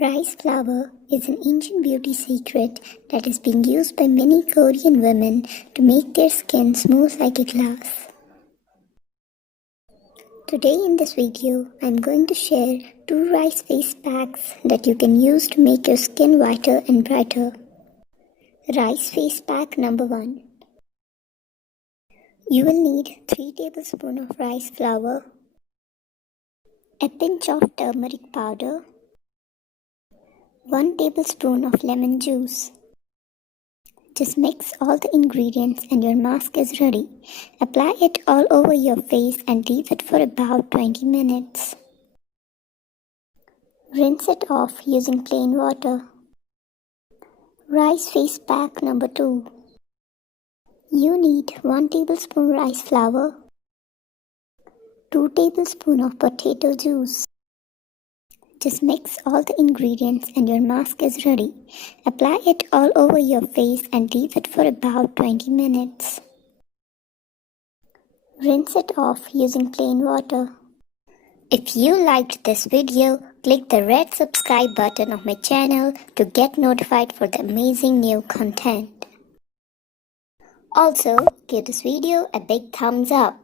Rice flour is an ancient beauty secret that is being used by many Korean women to make their skin smooth like a glass. Today in this video, I'm going to share 2 rice face packs that you can use to make your skin whiter and brighter. Rice face pack number 1. You will need 3 tablespoons of rice flour, a pinch of turmeric powder, 1 tablespoon of lemon juice. Just mix all the ingredients and your mask is ready. Apply it all over your face and leave it for about 20 minutes. Rinse it off using plain water. Rice face pack number 2. You need 1 tablespoon rice flour, 2 tablespoons of potato juice. Just mix all the ingredients and your mask is ready. Apply it all over your face and leave it for about 20 minutes. Rinse it off using plain water. If you liked this video, click the red subscribe button of my channel to get notified for the amazing new content. Also, give this video a big thumbs up.